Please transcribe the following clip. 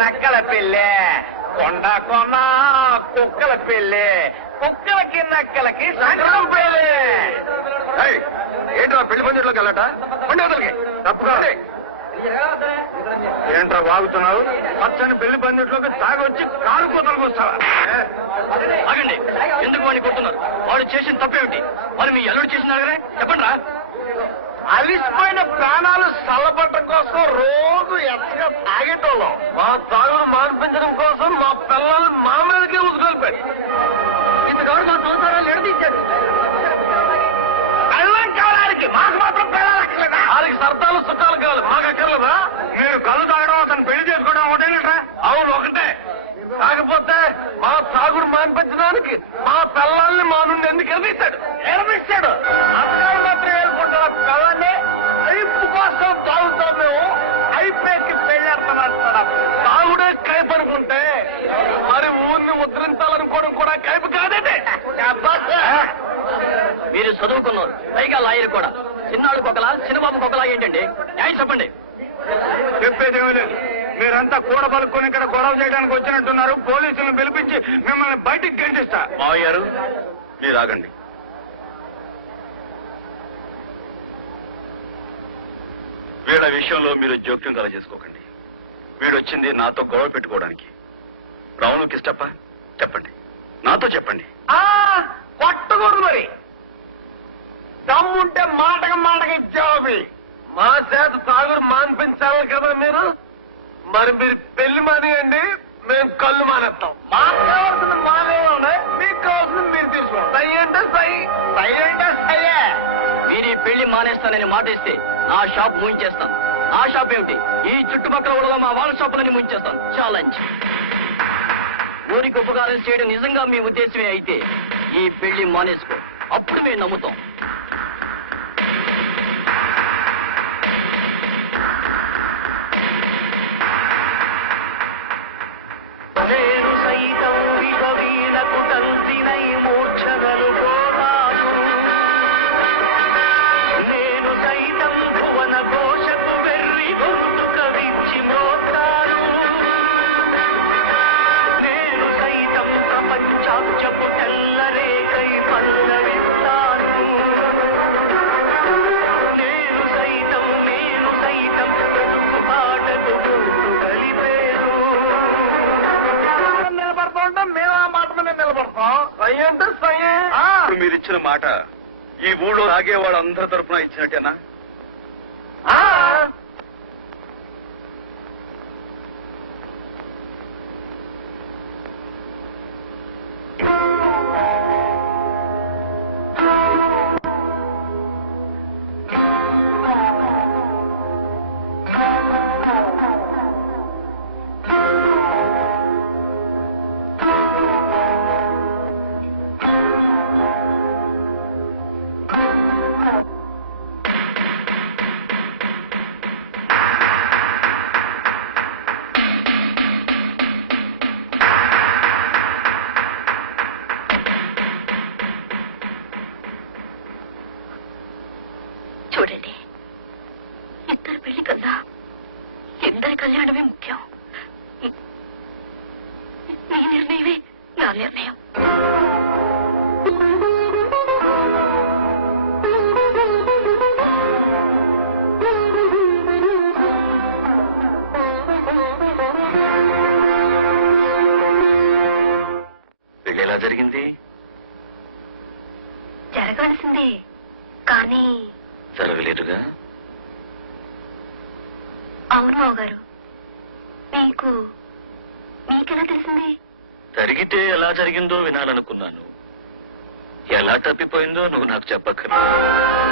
నక్కల పెళ్ళి, కొండ కొన కుక్కల పెళ్ళి, కుక్కలకి నక్కలకి సంక్రం పెళ్ళి. ఏంట్రా పెళ్లి పందిట్లోకి వెళ్ళట పండుగలకి తప్పుకోండి. ఏంట్రా వాగుతున్నావు? పచ్చని పెళ్లి పందిట్లోకి తాగొచ్చి కాలు కూతలకు వస్తావా? ఆగండి, ఎందుకు వాడిని కొడుతున్నారు? వాడు చేసిన తప్పేమిటి? మరి మీ అల్లుడు చేసినారు కదా, చెప్పండి రా. అలిసిపోయిన ప్రాణాలు చల్లబట్టడం కోసం రోజు ఎచ్చగా తాగేటోళ్ళం. మా తాగుడు మాన్పించడం కోసం మా పిల్లలు మా మీదకే ఉసుకొల్పాడు. ఇంతకాడు మా సంసారాలు ఎడదీశాడు. కళ్ళం కావడానికి మాకు మాత్రం పిల్లలక్కర్లేదా? వారికి సర్దాలు సుఖాలు కావాలి, మాకు అక్కర్లేదా? మీరు కళ్ళు తాగడం అతను పెళ్లి చేసుకోవడం ఒకటేనట్రా? అవును ఒకటే. కాకపోతే మా తాగుడు మాన్పించడానికి మా పిల్లల్ని మా నుండి ఎందుకు ఎనిపిస్తాడు? ఎనిపిస్తాడు అందరూ మాత్రం ఏలుకుంటున్న పిల్లల్ని అయిపు కోసం తాగుతాం మేము. అయిపోయి పెళ్ళేస్తాం. తాగుడే కైపు అనుకుంటే మరి ఊరిని ఉద్ధరించాలనుకోవడం కూడా కైపు కాదండి. మీరు చదువుకున్నారు, పైగా లాయర్ కూడా. చిన్నాళ్ళకి ఒకలా, చిన్నబాబుకి ఒకలా ఏంటండి? న్యాయం చెప్పండి. చెప్పేది లేదు. మీరంతా కూడ పలుకొని ఇక్కడ గొడవ చేయడానికి వచ్చినట్టున్నారు. పోలీసులను పిలిపించి మిమ్మల్ని బయటికి గెంటిస్తా. మావయ్యారు, మీరు ఆగండి. వీళ్ళ విషయంలో మీరు జోక్యం కల చేసుకోకండి. వీడొచ్చింది నాతో గొడవ పెట్టుకోవడానికి. రావును కిష్టప్ప, చెప్పండి, నాతో చెప్పండి. కొట్టకూడదు మరి. దమ్ముంటే మాటకి జవాబి. మా చేత తాగుడు మాన్పించాలి కదా మీరు. మరి మీరు పెళ్లి మానేయండి, మేము కళ్ళు మానేస్తాం. మాకు కావాల్సిన మానేయండి, మీకు కావాల్సింది మీరు తీసుకోండి. సై అంటే సై, సై అంటే సయ్యే. మీరు ఈ పెళ్లి మానేస్తానని మాట ఇస్తే నా షాప్ మూయించేస్తాను. ఆ షాప్ ఏమిటి, ఈ చుట్టుపక్కల ఉన్న మా వాళ్ళ షాపులని మూయించేస్తాను. ఛాలెంజ్. ఊరికి ఉపకారం చేయడం నిజంగా మీ ఉద్దేశమే అయితే ఈ పెళ్లి మానేసుకో, అప్పుడు మేము నమ్ముతాం. నేను సైతం విషవీలకు తండ్రినై మూర్ఛగలు పోతాను. నేను సైతం భువన కోశకు వెర్రి గొంతు కవిచ్చి మోస్తాను. నేను సైతం ప్రపంచాంచపు తెల్లరేకై పల్లవిస్తాను. నేను సైతం బ్రతుకు పాటకు కలిపేను. నిలబడుతూ ఉంటాం, మేము ఆ మాట మీద నిలబడతాం. సై అంటే సై. ఇప్పుడు మీరు ఇచ్చిన మాట ఈ ఊళ్ళో తాగే వాళ్ళందరి తరఫున ఇచ్చినట్టేనా? చూడండి, ఇద్దరి పెళ్లి కన్నా ఇద్దరి కళ్యాణమే ముఖ్యం. నీ నిర్ణయమే నా నిర్ణయం. పెళ్లి ఎలా జరిగింది? జరగవలసిందే, కానీ జరగలేదుగా. అవును మావగారు. మీకెలా తెలిసింది? జరిగితే ఎలా జరిగిందో వినాలనుకున్నాను. ఎలా తప్పిపోయిందో నువ్వు నాకు చెప్పక్కర్లేదు.